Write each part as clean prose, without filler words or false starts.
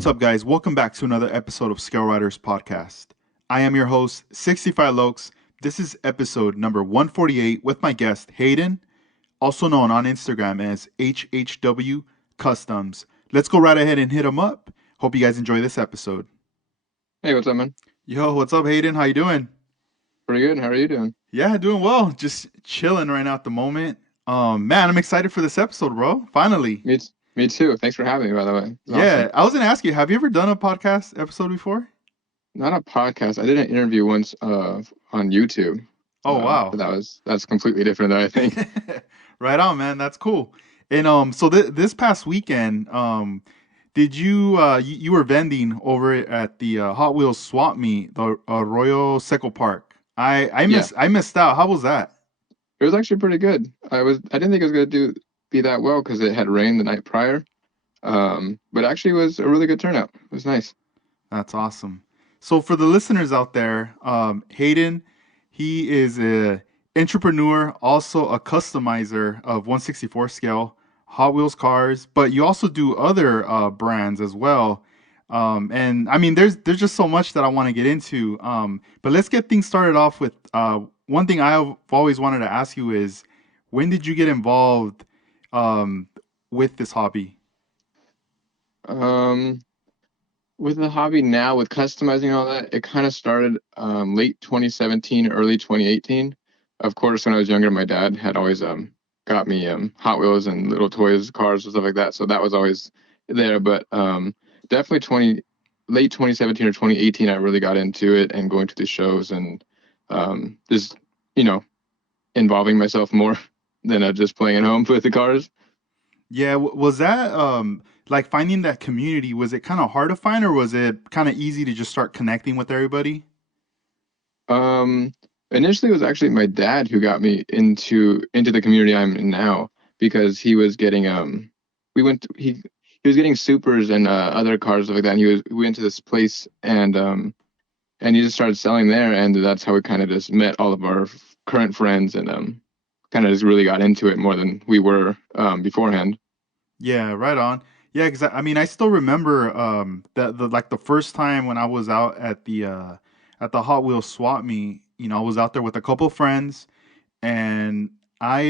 What's up, guys? Welcome back to another episode of Scale Riders Podcast. I am your host, 65 Lokes. This is episode number 148 with my guest, Hayden, also known on Instagram as HHWCustoms. Let's go right ahead and hit him up. Hope you guys enjoy this episode. Hey, what's up, man? Yo, what's up, Hayden? How you doing? Pretty good. How are you doing? Yeah, doing well. Just chilling right now at the moment. Man, I'm excited for this episode, bro. Finally. Me too. Thanks for having me, by the way. It's Yeah, awesome. I was gonna ask you, have you ever done a podcast episode before? Not a podcast. I did an interview once on YouTube, Oh, but wow. that's completely different, though, I think. Right on, man. That's cool. And so this past weekend, did you were vending over at the Hot Wheels swap meet, the Arroyo Seco Park? Yeah, I missed out. How was that? it was actually pretty good. I didn't think it was gonna be that well because it had rained the night prior. But actually, it was a really good turnout. It was nice. That's awesome. So for the listeners out there, Hayden, he is a entrepreneur, also a customizer of 164 scale Hot Wheels cars, but you also do other brands as well. And I mean, there's just so much that I want to get into. But let's get things started off with one thing I've always wanted to ask you is, when did you get involved um, with this hobby? Um, with the hobby now, with customizing and all that, it kind of started late 2017, early 2018. Of course, when I was younger, my dad had always got me Hot Wheels and little toys, cars, and stuff like that. So that was always there. But definitely late 2017 or 2018, I really got into it and going to the shows and just you know involving myself more than just playing at home with the cars. Yeah, was that like finding that community, was it kind of hard to find or was it kind of easy to just start connecting with everybody? Um, Initially, it was actually my dad who got me into the community I'm in now because he was getting we went he was getting supers and other cars stuff like that. And we went to this place and he just started selling there, and that's how we kind of just met all of our current friends and kind of just really got into it more than we were beforehand. Yeah, right on. Yeah, because I mean, I still remember that the like the first time when I was out at the Hot Wheels swap meet, I was out there with a couple friends and I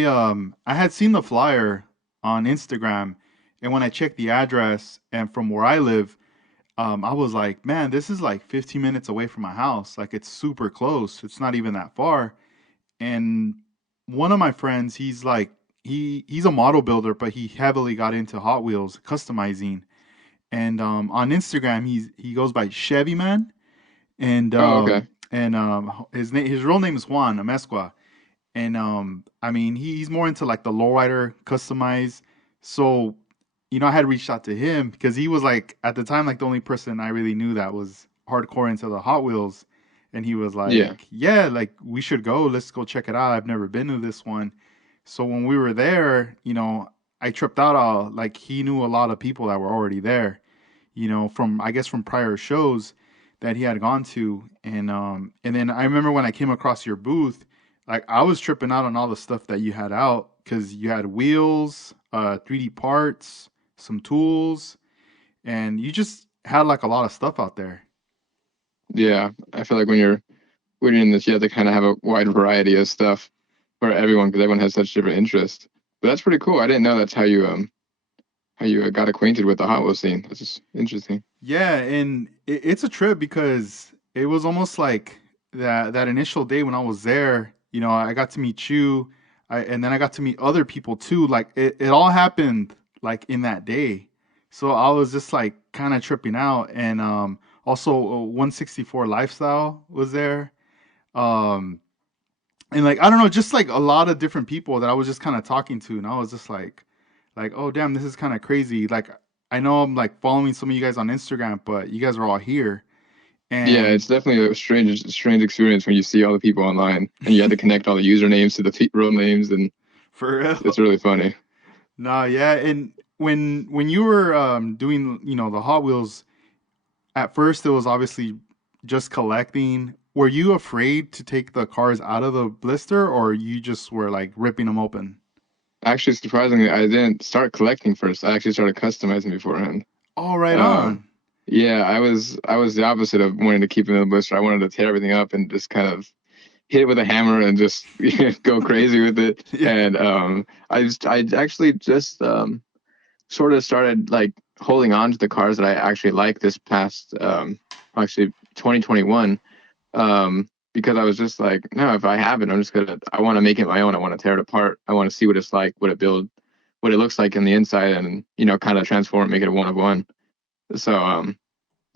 had seen the flyer on Instagram, and when I checked the address and from where I live, I was like, man, this is like 15 minutes away from my house. Like it's super close. It's not even that far. And one of my friends, he's like he's a model builder, but he heavily got into Hot Wheels customizing. And on Instagram, he goes by Chevy Man, and Oh, okay. his real name is Juan Amezcua. And I mean, he's more into like the lowrider customize. So, I had reached out to him because he was like at the time like the only person I really knew that was hardcore into the Hot Wheels. And he was Yeah. like, "Yeah, like we should go. Let's go check it out. I've never been to this one." So when we were there, I tripped out all like he knew a lot of people that were already there, from I guess from prior shows that he had gone to. And then I remember when I came across your booth, like I was tripping out on all the stuff that you had out because you had wheels, 3D parts, some tools, and you just had like a lot of stuff out there. Yeah. I feel like when you're in this, you have to kind of have a wide variety of stuff for everyone because everyone has such different interests. But that's pretty cool. I didn't know that's how you got acquainted with the Hot Wheels scene. That's just interesting. Yeah, and it's a trip because it was almost like that initial day when I was there. I got to meet you, and then I got to meet other people too. Like it all happened like in that day, so I was just like kind of tripping out. And also 164 lifestyle was there, um, and like I don't know, just like a lot of different people that I was just kind of talking to, and I was just like, oh damn, this is kind of crazy. Like I know I'm like following some of you guys on Instagram, but you guys are all here, Yeah, and it's definitely a strange experience when you see all the people online and you have to connect all the usernames to the real names, and for it's real. really funny. No, yeah, and when you were doing the Hot Wheels, at first it was obviously just collecting. Were you afraid to take the cars out of the blister, or you just were like ripping them open? Actually, surprisingly, I didn't start collecting first. I actually started customizing beforehand. Oh, right Um, on. Yeah, I was the opposite of wanting to keep it in the blister. I wanted to tear everything up and just kind of hit it with a hammer and just go crazy with it. Yeah. And I actually just sort of started like holding on to the cars that I actually like this past actually 2021 because I was just like, no, if I have it, I want to make it my own. I want to tear it apart. I want to see what it's like, what it looks like in the inside, and kind of transform it, make it a one of one. So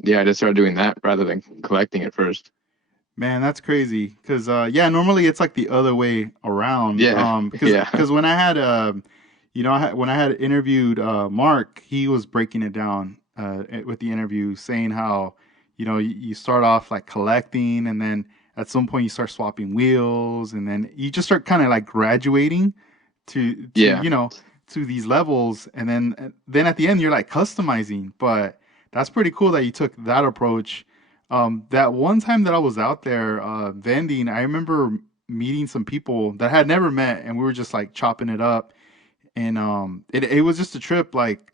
yeah, I just started doing that rather than collecting it first. Man, that's crazy. Cause yeah, normally it's like the other way around. Yeah, Cause yeah, when I had when I had interviewed Mark, he was breaking it down with the interview, saying how you start off like collecting, and then at some point you start swapping wheels, and then you just start kind of like graduating to yeah. to these levels, and then at the end you're like customizing. But that's pretty cool that you took that approach. That one time that I was out there vending, I remember meeting some people that I had never met, and we were just like chopping it up. And it was just a trip. Like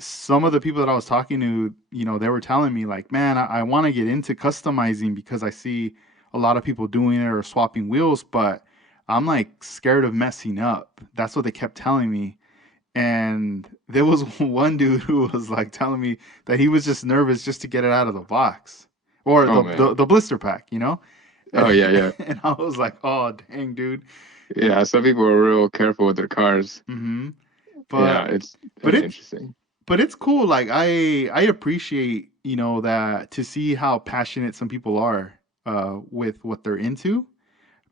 some of the people that I was talking to, they were telling me like, man, I want to get into customizing because I see a lot of people doing it or swapping wheels, but I'm like scared of messing up. That's what they kept telling me. And there was one dude who was like telling me that he was just nervous just to get it out of the box or Oh man. the blister pack. Oh yeah, yeah, And I was like, oh dang, dude. yeah. Some people are real careful with their cars. hmm Yeah, But it's but very it's interesting. but it's cool. Like I appreciate that to see how passionate some people are with what they're into,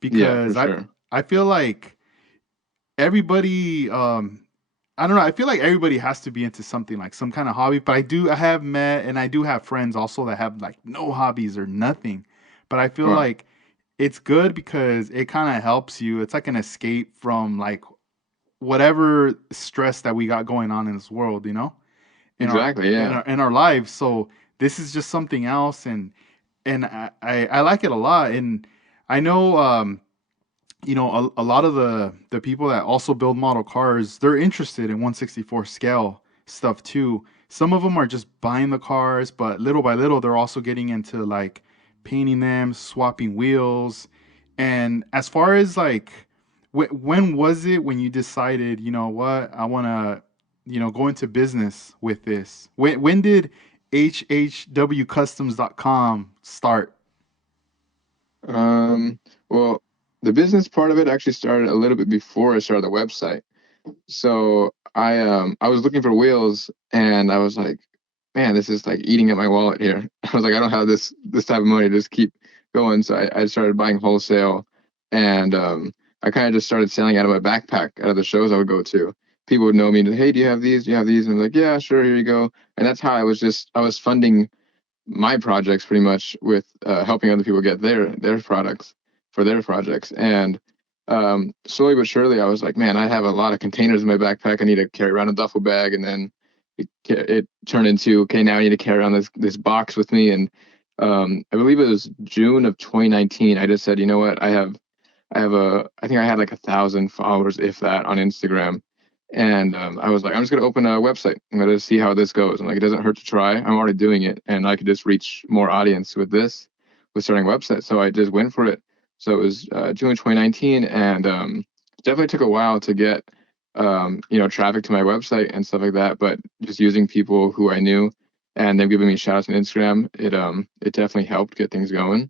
Yeah, for because sure. I feel like everybody I don't know. I feel like everybody has to be into something, like some kind of hobby. But I have met and I do have friends also that have like no hobbies or nothing. But I feel Wow. like it's good because it kind of helps you. It's like an escape from like whatever stress that we got going on in this world, in our Exactly. Yeah. in our lives. So this is just something else, and I like it a lot. And I know a lot of the people that also build model cars, they're interested in 164 scale stuff too. Some of them are just buying the cars, but little by little, they're also getting into like painting them, swapping wheels. And as far as like, when was it when you decided, you know what, I want to, go into business with this? When did HHWCustoms.com start? Um, well, the business part of it actually started a little bit before I started the website. So I was looking for wheels and I was like, man, this is like eating at my wallet here. I was like, I don't have this type of money to just keep going. So I started buying wholesale and I kind of just started selling out of my backpack out of the shows I would go to. People would know me and, hey, do you have these? Do you have these? And I'm like, yeah, sure, here you go. And that's how I was funding my projects pretty much with helping other people get their products for their projects. And slowly but surely, I was like, man, I have a lot of containers in my backpack. I need to carry around a duffel bag, and then it turned into, okay, now I need to carry around this box with me. And I believe it was June of 2019. I just said, you know what, I think I had like 1,000 followers, if that, on Instagram. And I was like, I'm just gonna open a website. I'm gonna see how this goes. And like, it doesn't hurt to try. I'm already doing it, and I could just reach more audience with this, with starting a website. So I just went for it. So it was June 2019, and definitely took a while to get traffic to my website and stuff like that. But just using people who I knew and them giving me shout outs on Instagram, it definitely helped get things going.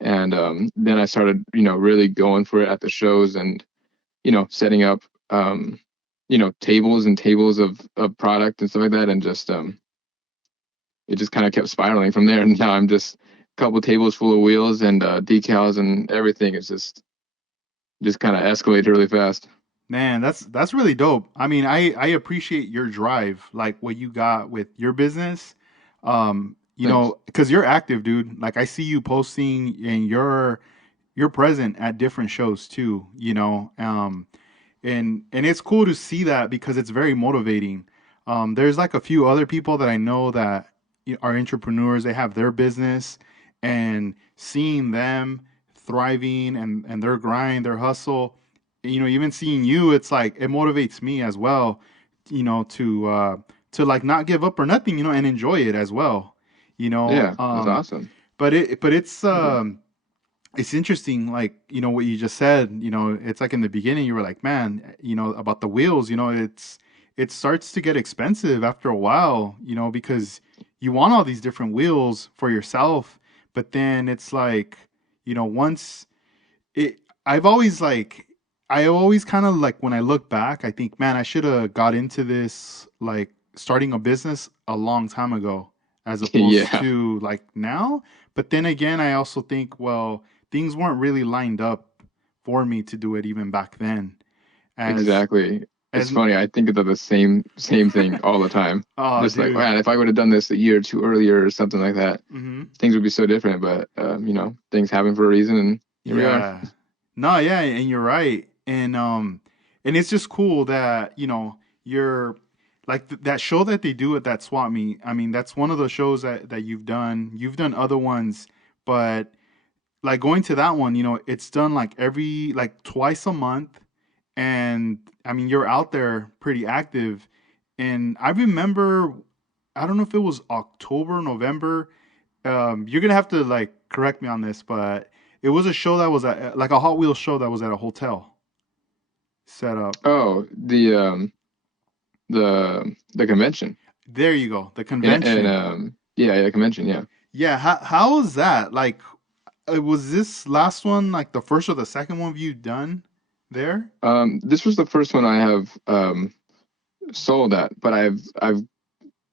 And then I started, really going for it at the shows and, setting up, tables and tables of product and stuff like that. And just, it just kind of kept spiraling from there. And now I'm just a couple tables full of wheels and decals and everything. It's just kind of escalated really fast. Man, that's really dope. I mean, I appreciate your drive, like what you got with your business. Thanks. Because you're active, dude. Like I see you posting and you're present at different shows too, and it's cool to see that because it's very motivating. There's like a few other people that I know that are entrepreneurs. They have their business, and seeing them thriving and their grind, their hustle, even seeing you, it's like it motivates me as well, to like not give up or nothing, and enjoy it as well. you know. Yeah, that's awesome. But it's interesting, like, what you just said. It's like in the beginning you were like, man, about the wheels. It starts to get expensive after a while, because you want all these different wheels for yourself, but then it's like, once it I've always like I always kind of like, when I look back, I think, man, I should have got into this, like, starting a business a long time ago as opposed Yeah, to like now. But then again, I also think, well, things weren't really lined up for me to do it even back then. As exactly. It's as funny. I think of the same thing all the time. Oh, Just like, dude. man, if I would have done this a year or two earlier or something like that, Hmm. things would be so different. But things happen for a reason, and here we are. Yeah. No, yeah, and you're right. And it's just cool that, you're like, that show that they do at that swap meet. I mean, that's one of the shows that you've done. You've done other ones, but like, going to that one, it's done like every, like, twice a month. And I mean, you're out there pretty active. And I remember, I don't know if it was October, November. You're gonna have to, like, correct me on this, but it was a show that was at, like, a Hot Wheels show that was at a hotel set up. Oh, the convention. There you go, the And convention. yeah, convention, yeah. Yeah, how was that? Like, was this last one like the first or the second one you've done there? This was the first one I have sold at, but I've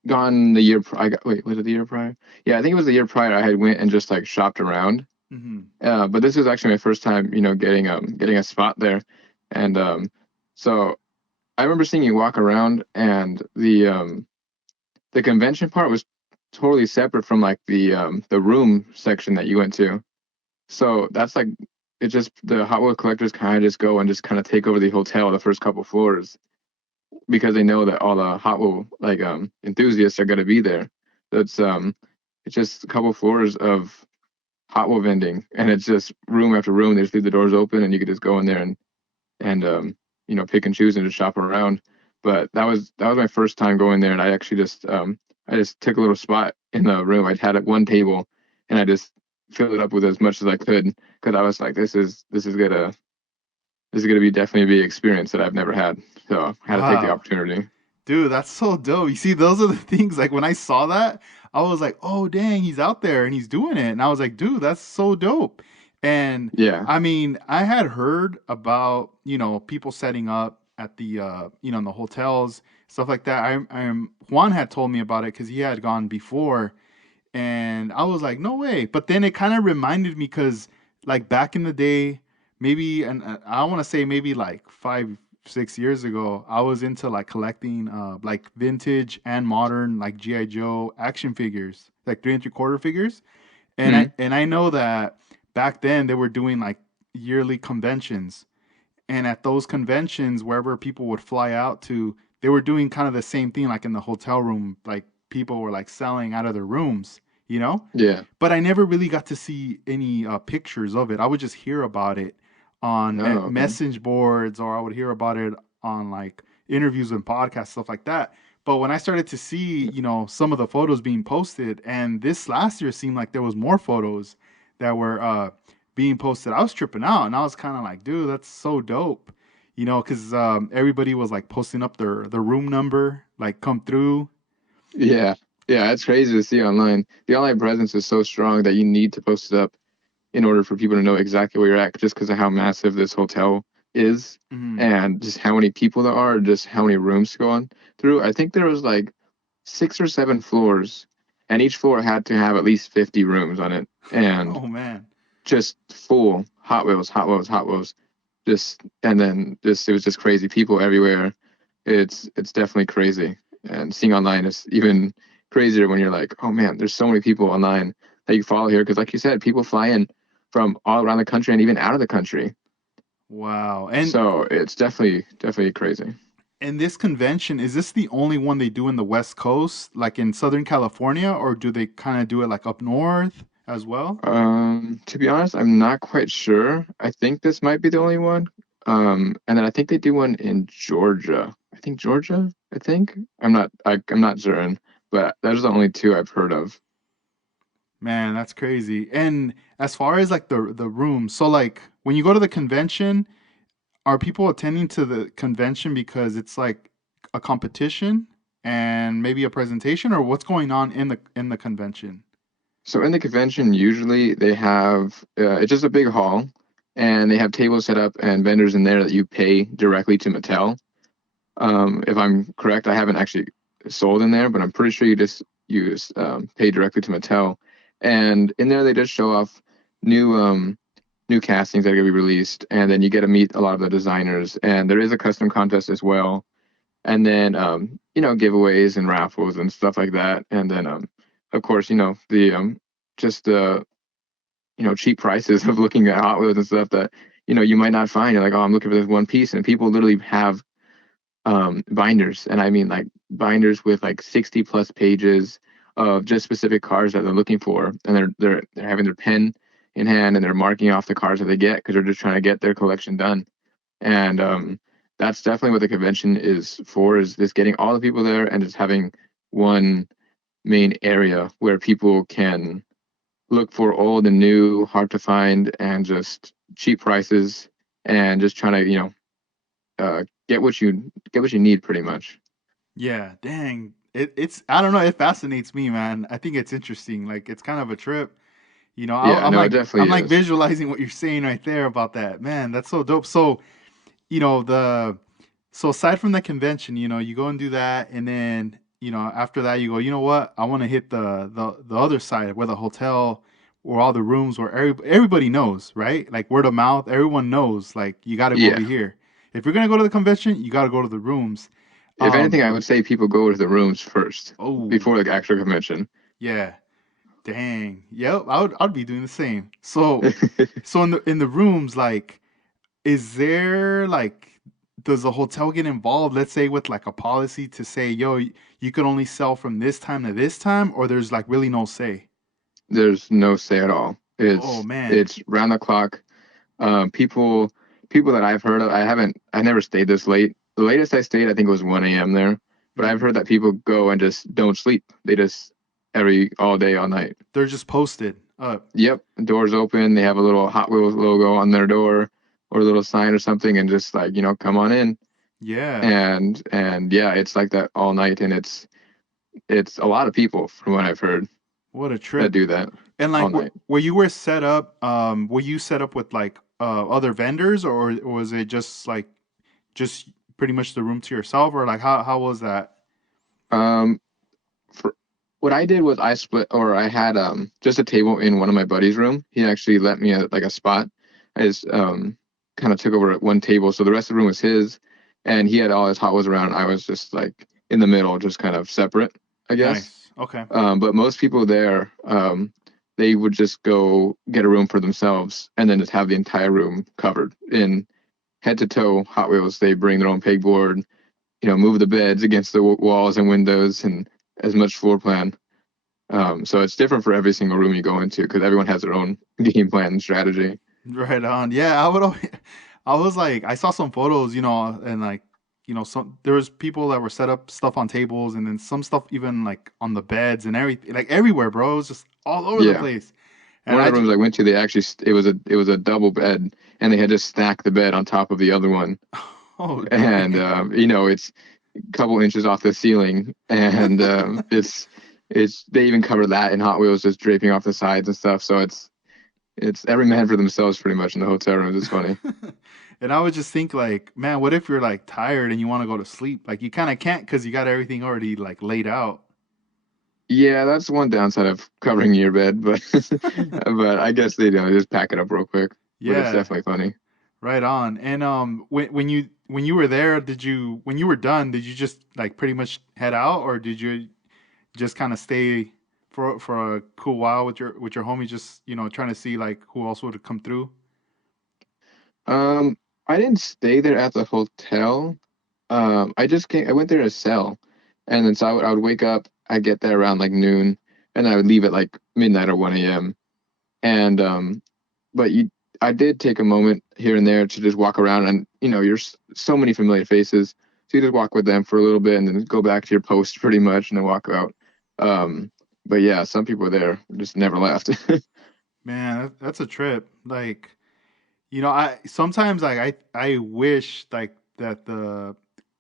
gone the year I got wait, was it the year prior? Yeah, I think it was the year prior I had went and just like shopped around. Mm-hmm. But this was actually my first time, getting a spot there. And so I remember seeing you walk around, and the convention part was totally separate from like the room section that you went to. So that's like, it just, the Hot Wheel collectors kind of just go and just kind of take over the hotel, the first couple floors, because they know that all the Hot Wheel like enthusiasts are going to be there. So it's just a couple floors of Hot Wheel vending, and it's just room after room. They just leave the doors open, and you could just go in there and pick and choose and just shop around. But that was my first time going there, and I just took a little spot in the room. I had one table, and I just filled it up with as much as I could, because I was like, this is gonna be definitely a big experience that I've never had. So I had to take the Wow. opportunity. Dude, that's so dope. You see, those are the things, like, when I saw that, I was like, oh, dang, he's out there and he's doing it. And I was like, dude, that's so dope. And Yeah. I mean, I had heard about, people setting up at the, in the hotels, stuff like that. Juan had told me about it because he had gone before. And I was like, no way. But then it kind of reminded me, because, like, back in the day, maybe, and I want to say maybe like 5, 6 years ago, I was into, like, collecting, like, vintage and modern, like, GI Joe action figures, like 3 and 3/4 figures. And I Mhm. and I know that back then they were doing, like, yearly conventions, and at those conventions, wherever people would fly out to, they were doing kind of the same thing, like in the hotel room, like, people were, like, selling out of their rooms, you know? Yeah. But I never really got to see any pictures of it. I would just hear about it on Oh, okay. message boards, or I would hear about it on, like, interviews and podcasts, stuff like that. But when I started to see, some of the photos being posted, and this last year seemed like there was more photos that were being posted, I was tripping out, and I was kind of like, dude, that's so dope. Because everybody was, like, posting up their room number, like, come through. Yeah. Yeah, it's crazy to see online. The online presence is so strong that you need to post it up in order for people to know exactly where you're at, just because of how massive this hotel is, Hmm. and just how many people there are, just how many rooms to go on through. I think there was like 6 or 7 floors, and each floor had to have at least 50 rooms on it, and Oh, man. just full Hot Wheels, Hot Wheels, Hot Wheels. Just and then just it was just crazy, people everywhere. It's definitely crazy, and seeing online is even crazier when you're like, oh man, there's so many people online that you follow here, because like you said, people fly in from all around the country and even out of the country. Wow. And So it's definitely crazy. this convention, is this the only one they do in the West Coast, like in Southern California, or do they kind of do it, like, up north as well? To be honest, I'm not quite sure. I think this might be the only one. And then I think they do one in Georgia. I think Georgia. I think I'm not certain, but those are the only two I've heard of. Man, that's crazy. And as far as like the room, so like when you go to the convention, are people attending to the convention because it's like a competition and maybe a presentation, or what's going on in the convention? So in the convention, usually they have it's just a big hall, and they have tables set up and vendors in there that you pay directly to Mattel. If I'm correct, I haven't actually sold in there, but I'm pretty sure you just pay directly to Mattel. And in there, they just show off new new castings that are gonna be released, and then you get to meet a lot of the designers. And there is a custom contest as well, and then giveaways and raffles and stuff like that. And then of course the just the cheap prices of looking at Hot Wheels and stuff that you might not find. You're like, oh, I'm looking for this one piece, and people literally have binders, and I mean like binders with like 60 plus pages of just specific cars that they're looking for, and they're having their pen in hand and they're marking off the cars that they get because they're just trying to get their collection done. And that's definitely what the convention is for, is just getting all the people there and just having one main area where people can look for old and new, hard to find, and just cheap prices, and just trying to get what you need pretty much. Yeah, dang. It's I don't know, it fascinates me, man. I think it's interesting. Like it's kind of a trip. Yeah, I'm no, it like I'm definitely like is. visualizing what you're saying right there about that. Man, that's so dope. So, the so aside from the convention, you go and do that, and then, after that you go, you know what? I want to hit the other side where the hotel or all the rooms where everybody knows, right? Like word of mouth, everyone knows like you got to go over Yeah. here. If you're going to go to the convention, you got to go to the rooms. If Um anything, I would say people go to the rooms first oh, before the actual convention. yeah. Dang. Yep, I'd be doing the same. So in the rooms, like, is there like, does the hotel get involved, let's say with like a policy to say, yo, you could only sell from this time to this time, or there's like really no say? There's no say at all. Oh It's man. it's round the clock. People that I've heard of, I never stayed this late. The latest I stayed, I think it was 1 a.m. there. But I've Hmm. heard that people go and just don't sleep. They just every all day, all night. They're just posted up. Yep, doors open. They have a little Hot Wheels logo on their door or a little sign or something, and just like come on in. Yeah. And yeah, it's like that all night, and it's a lot of people from what I've heard What a that trip. do that And all like night. where you were set up, were you set up with like other vendors, or was it just like just pretty much the room to yourself, or like how was that? Um, for what I did was I split, or I had just a table in one of my buddy's room. He actually let me like a spot. I just kind of took over one table, so the rest of the room was his, and he had all his Hot Wheels around. I was just like in the middle, just kind of separate, I guess. Nice. Okay. But most people there, they would just go get a room for themselves and then just have the entire room covered in head to toe Hot Wheels. They bring their own pegboard, move the beds against the walls and windows and as much floor plan. So it's different for every single room you go into because everyone has their own game plan and strategy. Right on. Yeah, I would always, I was like, I saw some photos, and like, some there was people that were set up stuff on tables, and then some stuff even like on the beds and everything, like everywhere, bro. It was just all over the Yeah. place. And One of I the just, rooms I went to, they actually it was a double bed, and they had just stacked the bed on top of the other one, oh and dang. it's a couple inches off the ceiling, and it's they even cover that in Hot Wheels, just draping off the sides and stuff. So it's every man for themselves pretty much in the hotel rooms. It's funny. And I would just think like, man, what if you're like tired and you want to go to sleep? Like you kind of can't because you got everything already like laid out. Yeah, that's one downside of covering your bed, but but I guess they don't just pack it up real quick. But it's Yeah, definitely funny. right on. And when you were there, when you were done, did you just like pretty much head out, or did you just kind of stay for a cool while with your homie, just trying to see like who else would come through? Um, I didn't stay there at the hotel. I just came. I went there to sell, and then so I would wake up. I'd get there around like noon, and I would leave at like midnight or 1 a.m. And but I did take a moment here and there to just walk around, and you're so many familiar faces, so you just walk with them for a little bit, and then go back to your post pretty much, and then walk out. Um, But yeah, some people there just never left. Man, that's a trip. Like, I sometimes like I wish like that the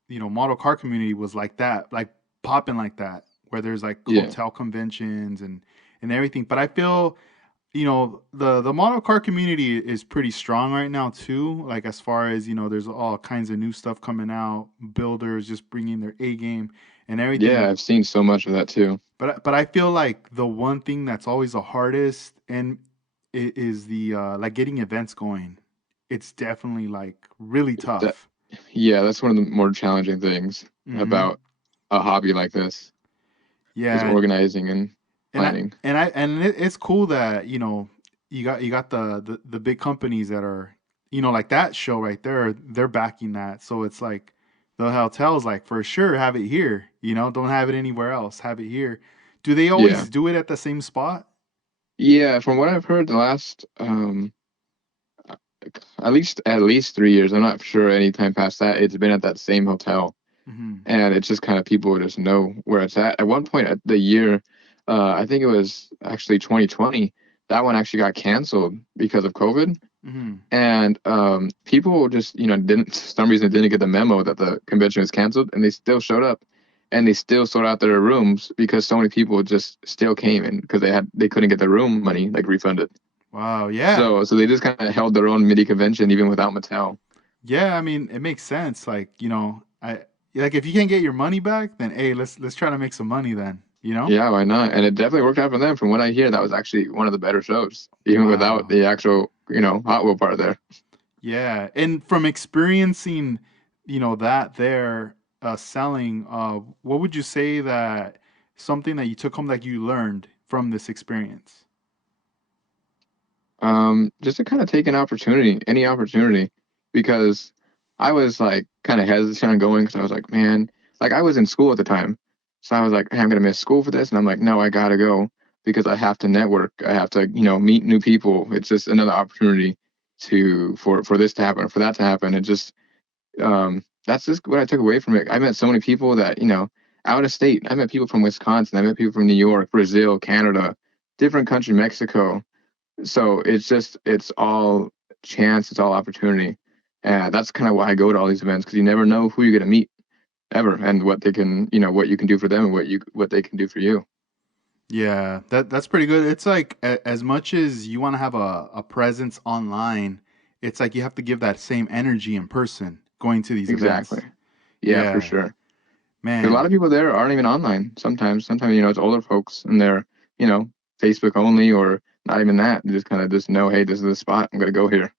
model car community was like that, like popping like that, where there's like Yeah. hotel conventions and everything. But I feel the model car community is pretty strong right now too. Like as far as there's all kinds of new stuff coming out, builders just bringing their A game and Yeah, everything. I've seen so much of that too. But I feel like the one thing that's always the hardest and is the like getting events going. It's definitely like really That tough. yeah, that's one of the more challenging things Hmm. about a hobby like this is Yeah, organizing and and I planning. and I and it's cool that you got the big companies that are like that show right there. They're backing that, so it's like the hotels like for sure have it here. Don't have it anywhere else. Have it here. Do they Yeah. always do it at the same spot? Yeah, from what I've heard the last at least 3 years, I'm not sure any time past that, it's been at that same hotel. Hmm. And it's just kind of people just know where it's at. At one point at the year, I think it was actually 2020, that one actually got canceled because of COVID. Hmm. And people just, didn't, for some reason, didn't get the memo that the convention was canceled, and they still showed up, and they still sold out their rooms because so many people just still came in because they couldn't get their room money like refunded. Wow. Yeah. So they just kind of held their own mini convention even without Mattel. Yeah. I mean, it makes sense. Like I like if you can't get your money back, then hey, let's try to make some money then. Yeah, why not? And it definitely worked out for them. From what I hear, that was actually one of the better shows, even without Wow. the actual, Hot Wheel part there. Yeah, and from experiencing, that there selling, what would you say that something that you took home that you learned from this experience? Just to kind of take an opportunity, any opportunity, because I was like kind of hesitant on going because I was like, man, like I was in school at the time, so I was like, hey, I'm gonna miss school for this, and I'm like, no, I gotta go because I have to network, I have to, meet new people. It's just another opportunity for this to happen, for that to happen. It just that's just what I took away from it. I met so many people that, out of state. I met people from Wisconsin. I met people from New York, Brazil, Canada, different country, Mexico. So it's all chance, it's all opportunity. And that's kind of why I go to all these events because you never know who you're gonna meet ever and what they can, what you can do for them and what they can do for you. Yeah, that's pretty good. It's like as much as you want to have a presence online, it's like you have to give that same energy in person going to these Exactly. events. Yeah, for Yeah, sure. 'Cause a lot man. of people there aren't even online. Sometimes, it's older folks and they're, you know, Facebook only or not even that. They just kind of just know, hey, this is the spot. I'm gonna go here.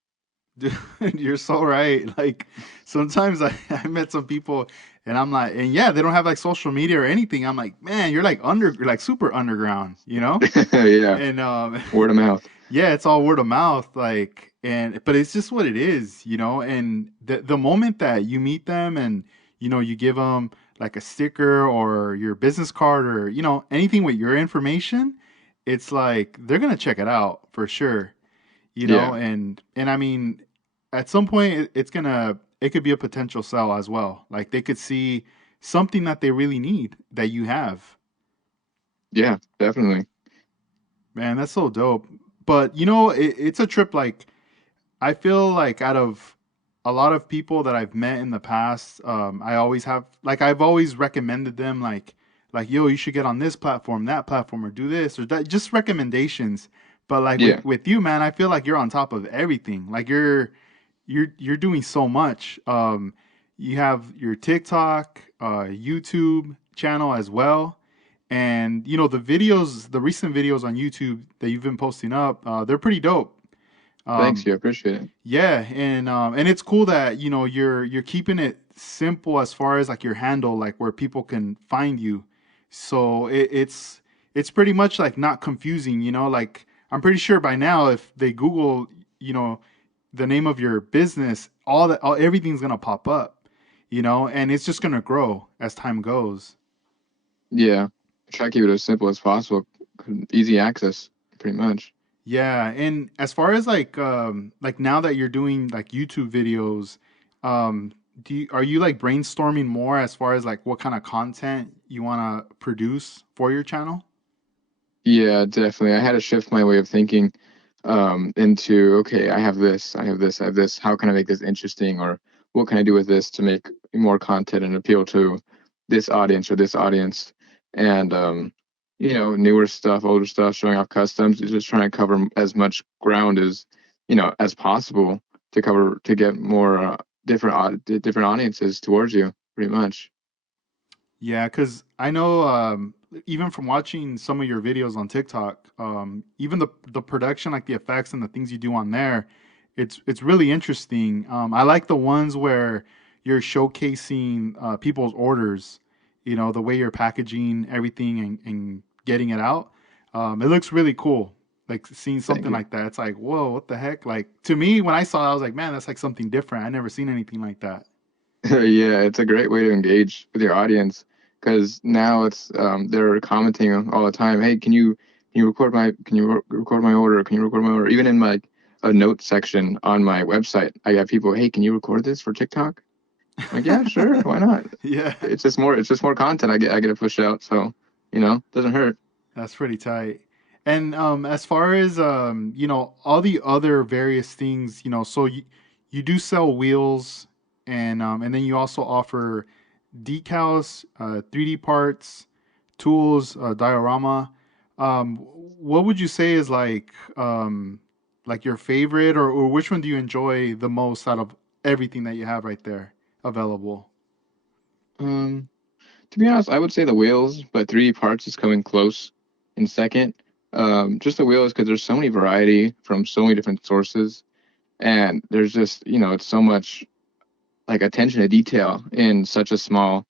Dude, you're so right. Like sometimes I met some people and I'm like, and yeah, they don't have like social media or anything. I'm like, man, you're like super underground. Yeah, And word of mouth. yeah, it's all word of mouth, like, but it's just what it is. And the moment that you meet them and you give them like a sticker or your business card or anything with your information, it's like they're gonna check it out for sure. Yeah, And I mean, at some point it could be a potential sell as well. Like they could see something that they really need that you have. yeah, definitely. Man, that's so dope. But it's a trip. Like I feel like out of a lot of people that I've met in the past, I always have like I've always recommended them like yo, you should get on this platform, that platform, or do this or that, just recommendations. But like with Yeah, with you, man, I feel like you're on top of everything. Like you're doing so much. You have your TikTok, YouTube channel as well, and the recent videos on YouTube that you've been posting up, they're pretty dope. thanks. Um, You appreciate it. yeah, and it's cool that you're keeping it simple as far as like your handle, like where people can find you. So it's pretty much like not confusing. Like I'm pretty sure by now if they Google, you know, the name of your business, everything's gonna pop up. And it's just gonna grow as time goes. Yeah, try to keep it as simple as possible. Easy access, pretty much. Yeah, and as far as like now that you're doing like YouTube videos, are you like brainstorming more as far as like what kind of content you want to produce for your channel? Yeah, definitely. I had to shift my way of thinking into, okay, I have this, I have this, I have this. How can I make this interesting? Or what can I do with this to make more content and appeal to this audience or this audience? And newer stuff, older stuff, showing off customs, just trying to cover as much ground as, as possible to cover to get more different audiences towards you, pretty much. Yeah, because I know even from watching some of your videos on TikTok, even the production, like the effects and the things you do on there, it's really interesting. I like the ones where you're showcasing people's orders, the way you're packaging everything and getting it out. It looks really cool. Like seeing Thank something you. like that, it's like, whoa, what the heck? Like to me, when I saw it, I was like, man, that's like something different. I never seen anything like that. Yeah, it's a great way to engage with your audience because now it's they're commenting all the time. Hey, can you record my order? Can you record my order? Even in my a note section on my website, I got people, hey, can you record this for TikTok? I'm like, yeah, sure, why not? Yeah. It's just more content I get to push out, so doesn't hurt. That's pretty tight. And as far as all the other various things, so you do sell wheels and then you also offer decals, 3D parts, tools, diorama. What would you say is like your favorite or which one do you enjoy the most out of everything that you have right there available? Um, to be honest, I would say the wheels, but 3D parts is coming close in second. Just the wheels because there's so many variety from so many different sources. And there's just it's so much like attention to detail in such a small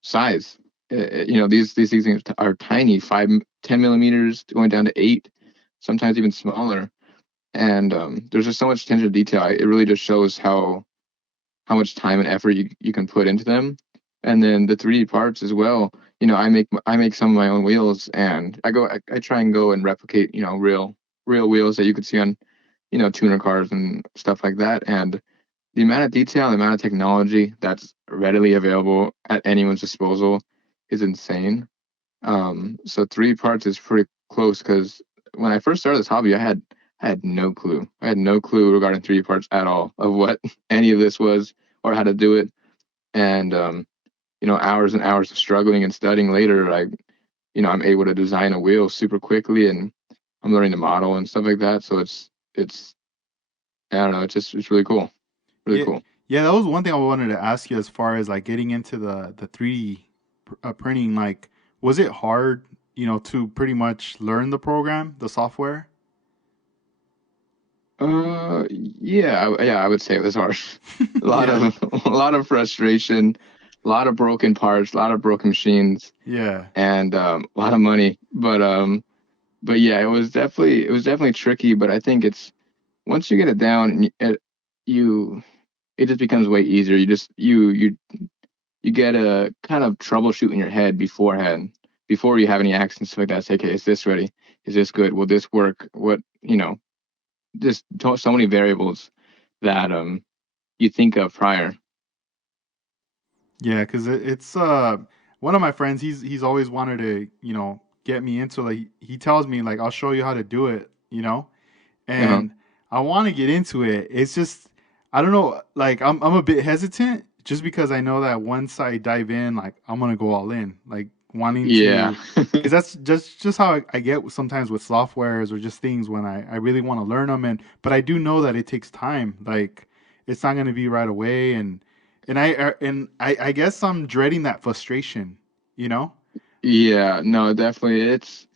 size. These things are tiny, 5 10 millimeters going down to 8, sometimes even smaller. And there's just so much attention to detail. It really just shows how much time and effort you can put into them. And then the 3D parts as well. I make some of my own wheels, and I try and go and replicate real wheels that you could see on tuner cars and stuff like that. And the amount of detail, the amount of technology that's readily available at anyone's disposal is insane. So 3D parts is pretty close because when I first started this hobby, I had no clue. I had no clue regarding 3D parts at all of what any of this was or how to do it. And hours and hours of struggling and studying later, I'm able to design a wheel super quickly, and I'm learning to model and stuff like that. So it's I don't know, it's really cool, really Yeah, cool. yeah, that was one thing I wanted to ask you as far as like getting into the 3D printing. Like, was it hard, to pretty much learn the program, the software? Yeah, I would say it was harsh. A lot Yeah, of a lot of frustration, a lot of broken parts, a lot of broken machines, yeah, and a lot of money. But yeah, it was definitely tricky. But I think it's once you get it down, and you it just becomes way easier. You get a kind of troubleshoot in your head beforehand, before you have any actions stuff like that. Say, okay, is this ready? Is this good? Will this work? Just so many variables that you think of prior. yeah. Because it's one of my friends. He's always wanted to get me into like he tells me like I'll show you how to do it, Uh-huh. and I want to get into it. It's just I don't know. Like I'm a bit hesitant just because I know that once I dive in, like I'm gonna go all in. Like wanting Yeah. to, because that's just how I get sometimes with softwares or just things when I really want to learn them. And but I do know that it takes time. Like it's not gonna be right away. And I guess I'm dreading that frustration. You know? Yeah, no, definitely. It's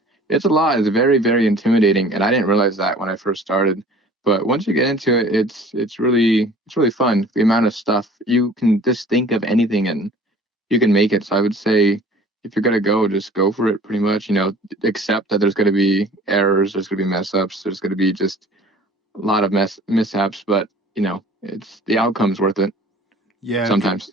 a lot. It's very, very intimidating, and I didn't realize that when I first started. But once you get into it, it's really fun. The amount of stuff you can just think of anything and you can make it. So I would say if you're gonna go, just go for it pretty much. Accept that there's gonna be errors, there's gonna be mess ups, there's gonna be just a lot of mishaps, but it's the outcome's worth it Yeah. sometimes.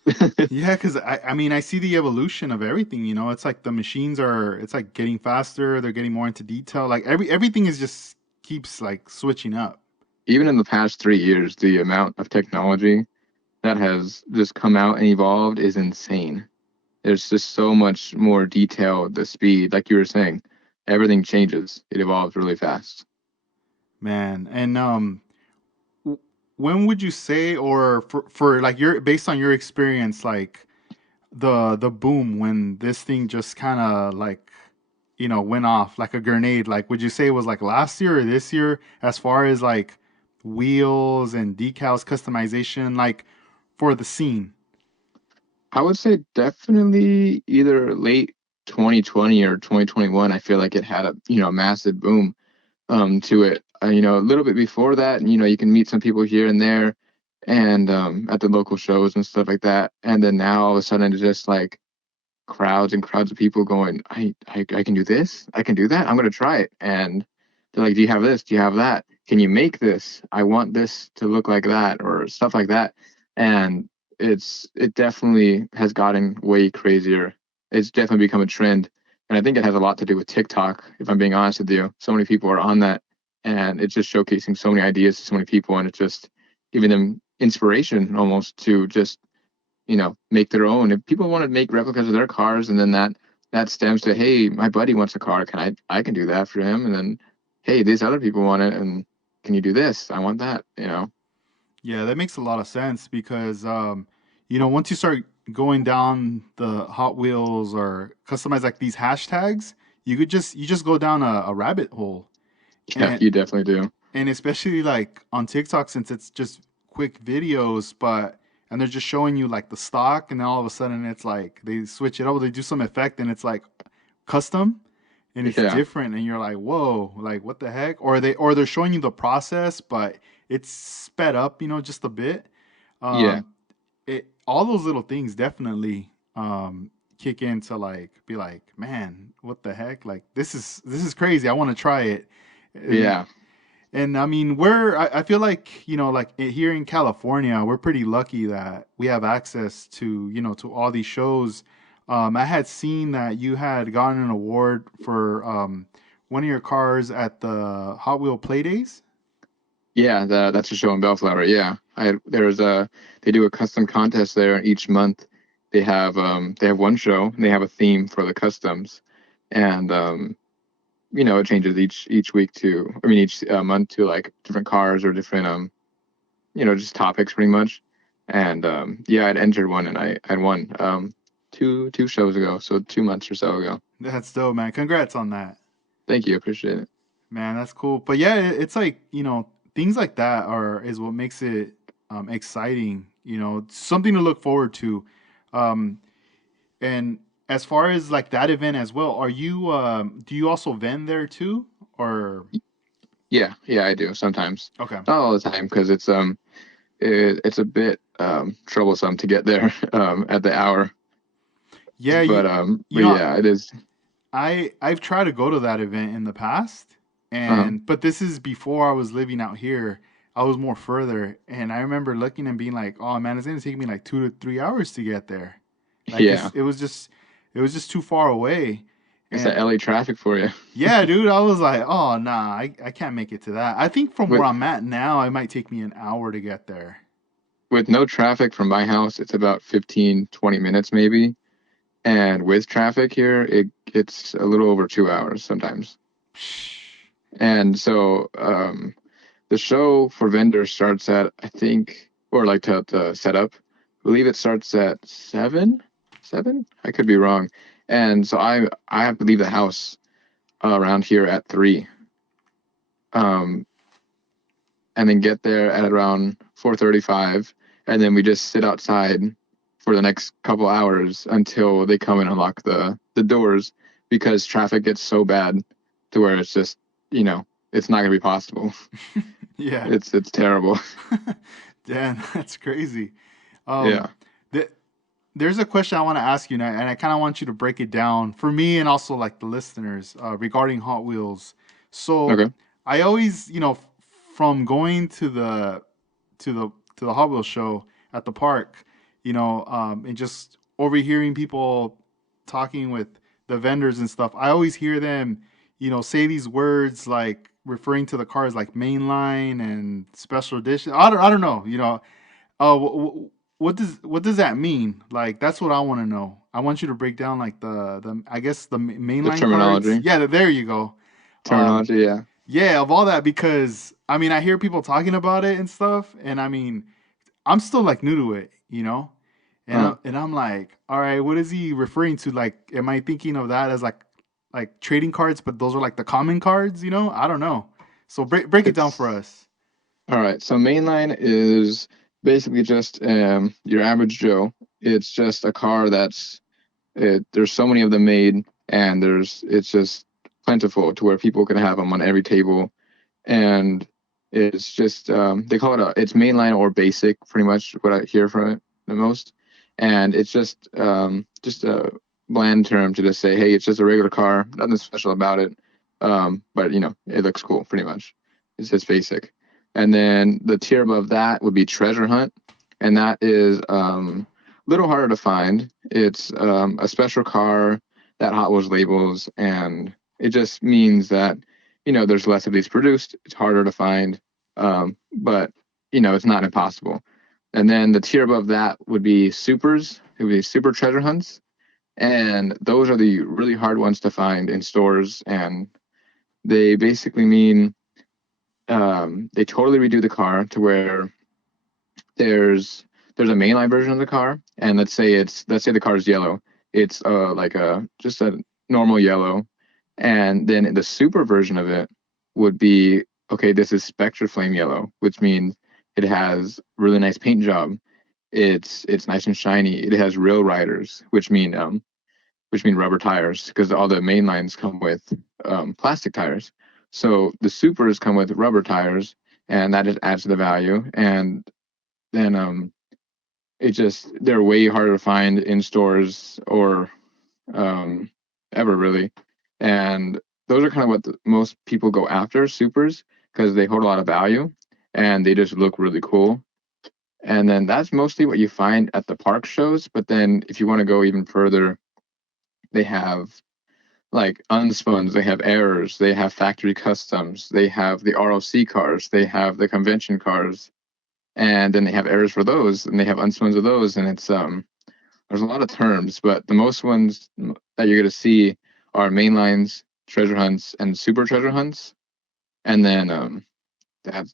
Yeah, because I mean, I see the evolution of everything, It's like the machines it's like getting faster, they're getting more into detail. Like everything is just keeps like switching up. Even in the past 3 years, the amount of technology that has just come out and evolved is insane. There's just so much more detail, the speed, like you were saying, everything changes. It evolves really fast. Man. And when would you say, or for like your based on your experience, like the boom when this thing just kind of like went off like a grenade, like would you say it was like last year or this year as far as like wheels and decals customization like for the scene? I would say definitely either late 2020 or 2021. I feel like it had a massive boom to it. A little bit before that, you can meet some people here and there, and at the local shows and stuff like that. And then now all of a sudden it's just like crowds and crowds of people going, I can do this, I can do that, I'm gonna try it. And they're like, do you have this? Do you have that? Can you make this? I want this to look like that or stuff like that. And it definitely has gotten way crazier. It's definitely become a trend. And I think it has a lot to do with TikTok, if I'm being honest with you. So many people are on that and it's just showcasing so many ideas to so many people and it's just giving them inspiration almost to just make their own. If people want to make replicas of their cars, and then that stems to, hey, my buddy wants a car, I can do that for him, and then, hey, these other people want it, and can you do this? I want that. Yeah, that makes a lot of sense because once you start going down the Hot Wheels or customize like these hashtags, you just go down a rabbit hole. Yeah, and you definitely do. and especially like on TikTok since it's just quick videos, but and they're just showing you like the stock, and then all of a sudden it's like they switch it up, they do some effect, and it's like custom, and it's Yeah, different, and you're like, whoa, like what the heck? Or they're showing you the process, but it's sped up, just a bit. yeah, Um, it all those little things definitely kick in to like be like, man, what the heck? Like this is crazy. I want to try it. And yeah, and I mean, I feel like, like here in California, we're pretty lucky that we have access to all these shows. I had seen that you had gotten an award for one of your cars at the Hot Wheel Play Days. yeah. That's a show in Bellflower. Yeah, they do a custom contest there each month. They have one show and they have a theme for the customs, and it changes each week to, I mean, each month to like different cars or different just topics pretty much. And yeah, I'd entered one and I'd won two shows ago, so 2 months or so ago. That's dope, man. Congrats on that. Thank you, appreciate it. Man, that's cool. But yeah, it's like, things like that is what makes it exciting, something to look forward to. Um, and as far as like that event as well, do you also vend there too? Or Yeah, yeah, I do sometimes, okay. not all the time, because it's a bit troublesome to get there at the hour. Yeah, But you know, yeah, it is. I've tried to go to that event in the past, Uh, and but this is before I was living out here. I was more further, and I remember looking and being like, "Oh man, it's gonna take me like 2 to 3 hours to get there." Like yeah, it was just too far away. it's that And LA traffic for you. yeah, dude, I was like, "Oh nah, I can't make it to that." I think from where With I'm at now, it might take me an hour to get there. with no traffic from my house, it's about 15, 20 minutes maybe. And with traffic here, it's a little over 2 hours sometimes. And so the show for vendors starts at, I think, or like to set up, I believe it starts at 7, 7. I could be wrong. And so I have to leave the house around here at 3, um, and then get there at around 4:35, and then we just sit outside for the next couple hours until they come and unlock the doors because traffic gets so bad to where it's just it's not gonna be possible. Yeah. It's terrible. Damn, that's crazy. Yeah. Um, th there's a question I want to ask you, and I kind of want you to break it down for me and also like the listeners regarding Hot Wheels. So Okay. I always, from going to the Hot Wheels show at the park, and just overhearing people talking with the vendors and stuff, I always hear them, say these words like referring to the cars like mainline and special edition. I don't know, what does that mean? Like that's what I want to know. I want you to break down like the I guess the The mainline cards. terminology. Yeah, there you go. Um, Terminology, yeah. yeah, of all that because I mean I hear people talking about it and stuff, and I mean I'm still like new to it, you know, Uh, and I'm like, all right, what is he referring to? Like, am I thinking of that as like trading cards, but those are like the common cards, you know? I don't know. So break it down for it's us. all right. So mainline is basically just your average Joe. It's just a car there's so many of them made, and it's just plentiful to where people can have them on every table. And it's just they call it it's mainline or basic, pretty much what I hear from it the most. And it's just a bland term to just say, hey, it's just a regular car, nothing special about it. But it looks cool, pretty much. It's just basic. And then the tier above that would be treasure hunt, and that is a little harder to find. It's a special car that Hot Wheels labels, and it just means that there's less of these produced. It's harder to find, but it's not impossible. And then the tier above that would be supers. It would be super treasure hunts, and those are the really hard ones to find in stores. And they basically mean they totally redo the car to where there's there's a mainline version of the car, and let's say the car is yellow. It's like a just a normal yellow, and then the super version of it would be, okay, this is Spectra Flame Yellow, which means it has really nice paint job. It's nice and shiny. It has rail riders, which mean rubber tires, because all the main lines come with plastic tires. So the supers come with rubber tires, and that just adds to the value. And then they're way harder to find in stores or um, ever really. And those are kind of what most people go after, supers, because they hold a lot of value and they just look really cool. And then that's mostly what you find at the park shows. But then if you want to go even further, they have like unspuns, they have errors, they have factory customs, they have the ROC cars, they have the convention cars, and then they have errors for those, and they have unspuns of those, and it's there's a lot of terms, but the most ones that you're gonna see are mainlines, treasure hunts, and super treasure hunts, and then that's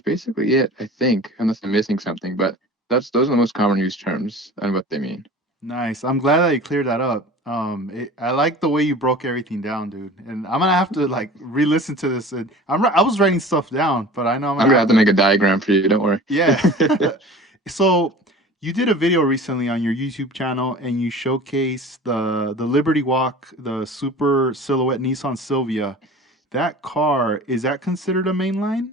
basically it, I think, unless I'm missing something. But those are the most common used terms and what they mean. Nice. I'm glad that you cleared that up. I like the way you broke everything down, dude. And I'm gonna have to like re-listen to this. And I was writing stuff down, but I know I'm I'm gonna gonna have have to to. make a diagram for you. Don't worry. Yeah. So you did a video recently on your YouTube channel, and you showcased the Liberty Walk, the super silhouette Nissan Silvia. That car, is that considered a mainline?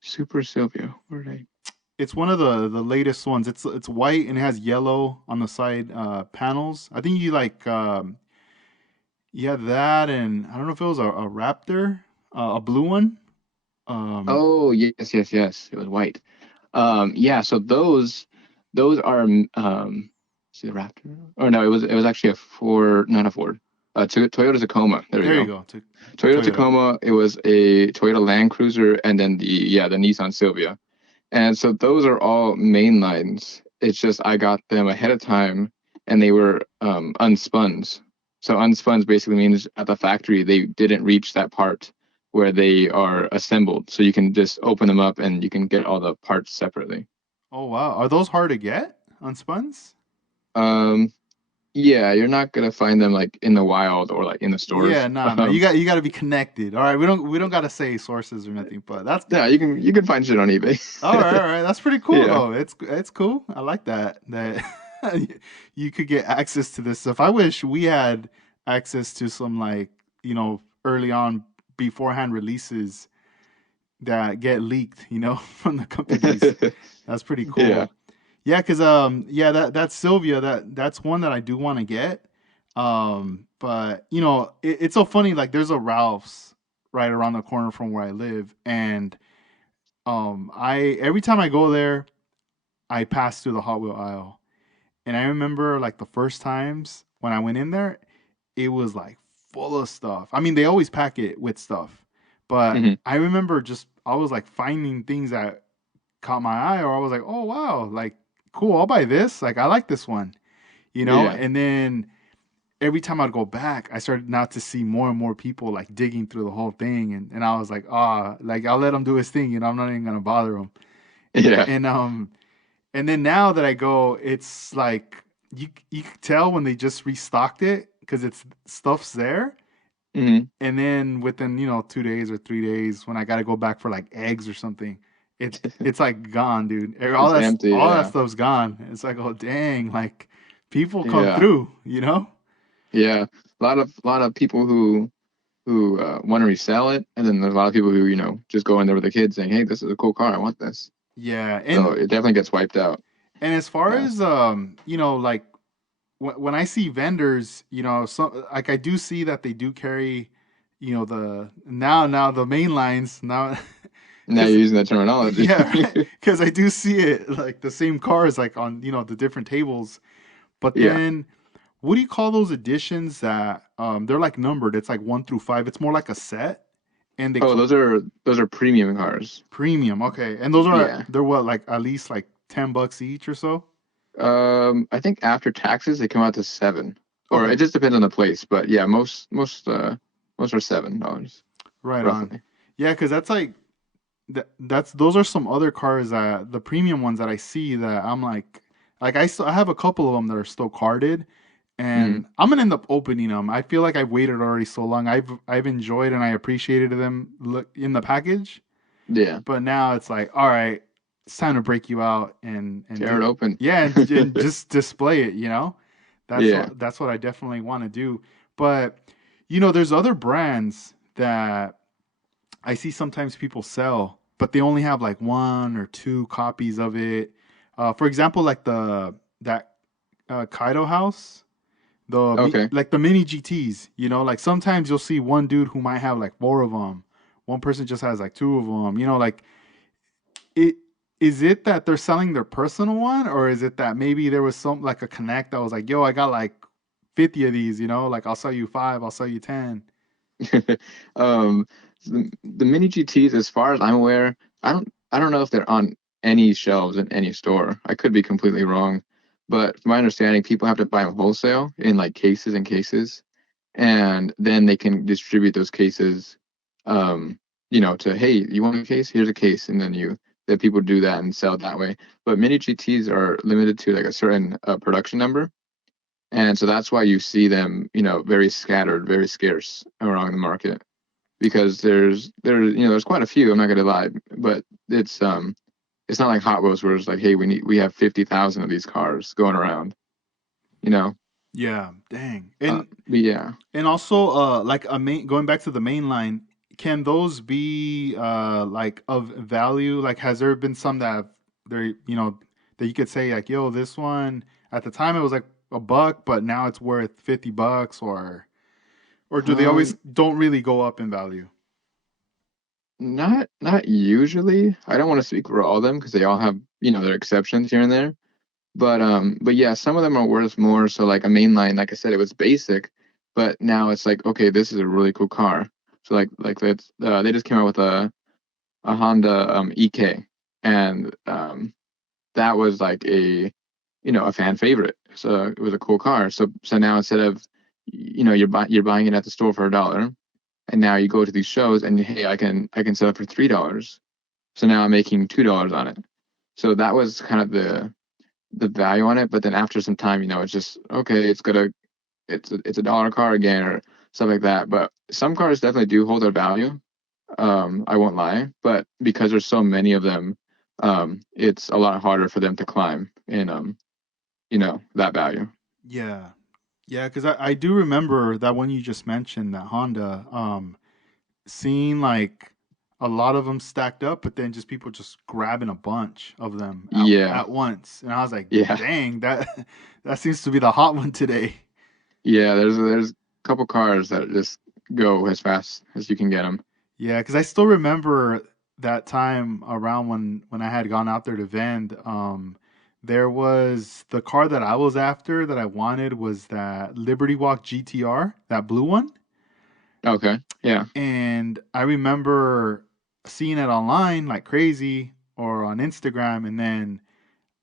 Super Silvio. Where did I? It's one of the latest ones. It's white and it has yellow on the side panels. I think you like yeah, that, and I don't know if it was a Raptor, a blue one. Um, Oh, yes, yes, yes. It was white. Yeah. So those are see the Raptor? Or no, it was actually a Ford, not a Ford. Toyota Tacoma. There we there you go. go. Toyota Toyota. Tacoma. It was a Toyota Land Cruiser, and then the Nissan Silvia. And so those are all main lines. It's just I got them ahead of time, and they were unspuns. So unspuns basically means at the factory they didn't reach that part where they are assembled. So you can just open them up and you can get all the parts separately. Oh wow, are those hard to get on spuns? Um, yeah, you're not gonna find them like in the wild or like in the Yeah, stores. nah, nah. You got to be connected. All right, we don't got to say sources or nothing, but that's Yeah, you can find shit on eBay. all right. All right, that's pretty cool Yeah. though. It's cool. I like that you could get access to this stuff. I wish we had access to some like early on beforehand releases that get leaked, from the companies. That's pretty Yeah. cool. Yeah, cause yeah, that Sylvia, that's one that I do want to get. But it's so funny. Like, there's a Ralph's right around the corner from where I live, and I every time I go there, I pass through the Hot Wheel aisle, and I remember like the first times when I went in there, it was like full of stuff. I mean, they always pack it with stuff, but hmm I remember just I was like finding things that caught my eye, or I was like, oh wow, like cool, I'll buy this. Like, I like this one, you know? Yeah. And then every time I'd go back, I started now to see more and more people like digging through the whole thing. And I was like, ah, like I'll let him do his thing, you know, I'm not even gonna bother him. Yeah. And and then now that I go, it's like you can tell when they just restocked it because it's stuff's there. Hmm. And then within 2 days or 3 days, when I got to go back for like eggs or something, it's like gone, dude. It's empty. All that Yeah. stuff's gone. It's like, oh dang, like people come Yeah. through, you know? Yeah. A lot of people who want to resell it, and then there's a lot of people who just go in there with the kids saying, "Hey, this is a cool car. I want this." Yeah, So it definitely gets wiped out. and as far Yeah. as like when I see vendors, so like I do see that they do carry, the now the main lines now, Now because you're using that terminology. yeah, because I do see it like the same cars like on the different tables, but Yeah. then what do you call those editions that they're like numbered? It's like 1 through 5. It's more like a set, and they Oh, call those are premium cars. premium. Okay, and those are Yeah. they're what like at least like $10 each or so. I think after taxes they come out to 7, or it Okay, just depends on the place. But yeah, most are $7 right on. roughly. Yeah, because that's like that's those are some other cars that the premium ones that I see that I'm like I have a couple of them that are still carded, Hmm. and I'm gonna end up opening them. I feel like I've waited already so long. I've enjoyed and I appreciated them look in the package, Yeah. but now it's like, all right, it's time to break you out and Tear it open. yeah, and just display it. Yeah. That's what I definitely want to do. But there's other brands that I see sometimes people sell, but they only have like one or two copies of it. For example, like the that Kaido house, Okay. like the mini GTs. Like sometimes you'll see one dude who might have like four of them. One person just has like two of them. Like it. Is it that they're selling their personal one, or is it that maybe there was some like a connect that was like, "Yo, I got like 50 of these. Like I'll sell you five, I'll sell you 10." um, the mini GTs, as far as I'm aware, I don't know if they're on any shelves in any store. I could be completely wrong, but from my understanding, people have to buy them wholesale in like cases and cases, and then they can distribute those cases, um, to, hey, you want a case? Here's a case, and then that people do that and sell it that way. But mini GTs are limited to like a certain production number. And so that's why you see them, very scattered, very scarce around the market, because there's quite a few. I'm not gonna lie, but it's not like Hot Wheels where it's like, hey, we have 50,000 of these cars going around, you know. Yeah, dang. But yeah. And also, like a main going back to the main line, can those be like of value? Like, has there been some that there, that you could say like, yo, this one at the time it was like $1, but now it's worth $50, or do they always Um, don't really go up in value? not usually. I don't want to speak for all of them because they all have, their exceptions here and there. But yeah, some of them are worth more. So like a mainline, like I said, it was basic, but now it's like, okay, this is a really cool car. So like they just came out with a Honda EK, and that was like a fan favorite. So it was a cool car. So now instead of you're buying it at the store for $1, and now you go to these shows and, hey, I can sell it for $3. So now I'm making $2 on it. So that was kind of the value on it. But then after some time, it's just, okay, it's a dollar car again or stuff like that. But some cars definitely do hold their value. I won't lie, but because there's so many of them, it's a lot harder for them to climb in that value. Yeah, yeah, because I do remember that one you just mentioned, that Honda, seeing like a lot of them stacked up, but then just people just grabbing a bunch of them Yeah, at once, and I was like, yeah, dang, that that seems to be the hot one today. yeah. There's a couple cars that just go as fast as you can get them. Yeah, because I still remember that time around when I had gone out there to vend. There was the car that I was after that I wanted was that Liberty Walk GTR, that blue one. Okay, yeah. And I remember seeing it online like crazy or on Instagram, and then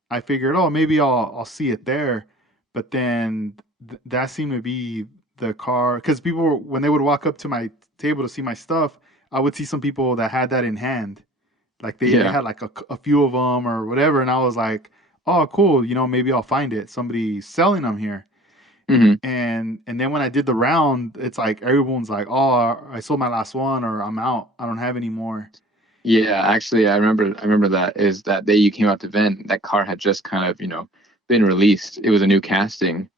I figured, oh, maybe I'll see it there. but then that seemed to be the car because people were, when they would walk up to my table to see my stuff, I would see some people that had that in hand, like they Yeah. had like a few of them or whatever, and I was like, oh, cool, maybe I'll find it. Somebody's selling them here. Hmm. And then when I did the round, it's like everyone's like, "Oh, I sold my last one, or I'm out. I don't have any more." Yeah, actually, I remember that is that day you came out to vent, that car had just kind of, been released. It was a new casting.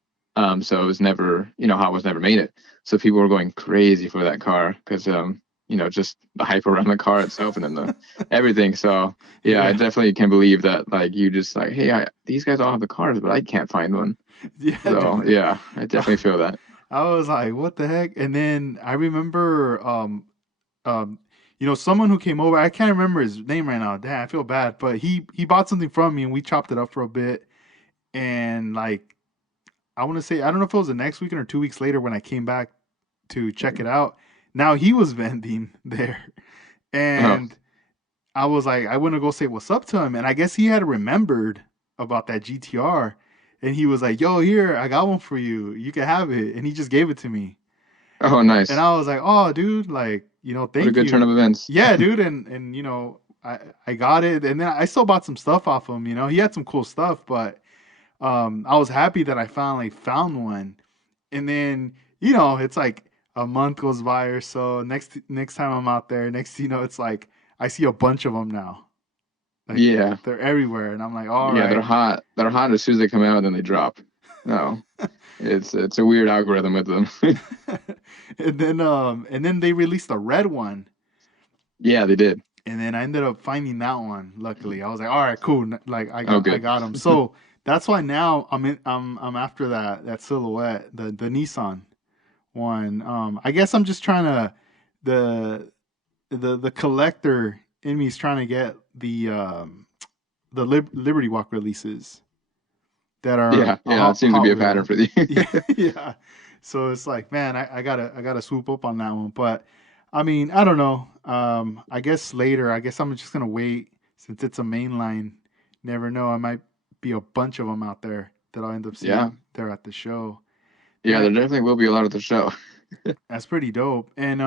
So it was never, Hot Wheels never made it. So people were going crazy for that car because just the hype around the car itself and then the everything. So yeah, I Yeah, definitely can believe that like you just like, hey, these guys all have the cars, but I can't find one. yeah, So dude. yeah, I definitely feel that. I was like, "What the heck?" And then I remember, um, someone who came over. I can't remember his name right now. Damn, I feel bad, but he bought something from me, and we chopped it up for a bit. And like, I want to say, I don't know if it was the next weekend or 2 weeks later when I came back to check it out. Now he was vending there, Oh, and I was like, I went to go say what's up to him, and I guess he had remembered about that GTR, and he was like, "Yo, here, I got one for you. You can have it," and he just gave it to me, oh, and nice. I was like, "Oh, dude, like, What a thank good turn you, of events. yeah, dude," and I got it, and then I still bought some stuff off him. He had some cool stuff, but I was happy that I finally found one, and then it's like a month goes by or so. Next time I'm out there, next it's like I see a bunch of them now. Like Yeah. they're everywhere, and I'm like, all Yeah, they're right. hot. They're hot as soon as they come out, and then they drop. No, it's a weird algorithm with them. And then they released a red one, Yeah, they did. and then I ended up finding that one. Luckily, I was like, all right, cool. Like Oh, I good. got them. So that's why now I'm after that silhouette, the Nissan one. I guess I'm just trying to the the collector in me is trying to get the Liberty Walk releases that are Yeah, a yeah, that seems to Hot be a pattern Wheel. for the. Yeah, yeah. So it's like, man, I gotta swoop up on that one. But I mean, I don't know. I guess later. I guess I'm just gonna wait since it's a mainline. Never know. I might be a bunch of them out there that I'll end up Yeah, seeing there at the show. yeah, And there definitely will be a lot at the show. that's pretty dope. And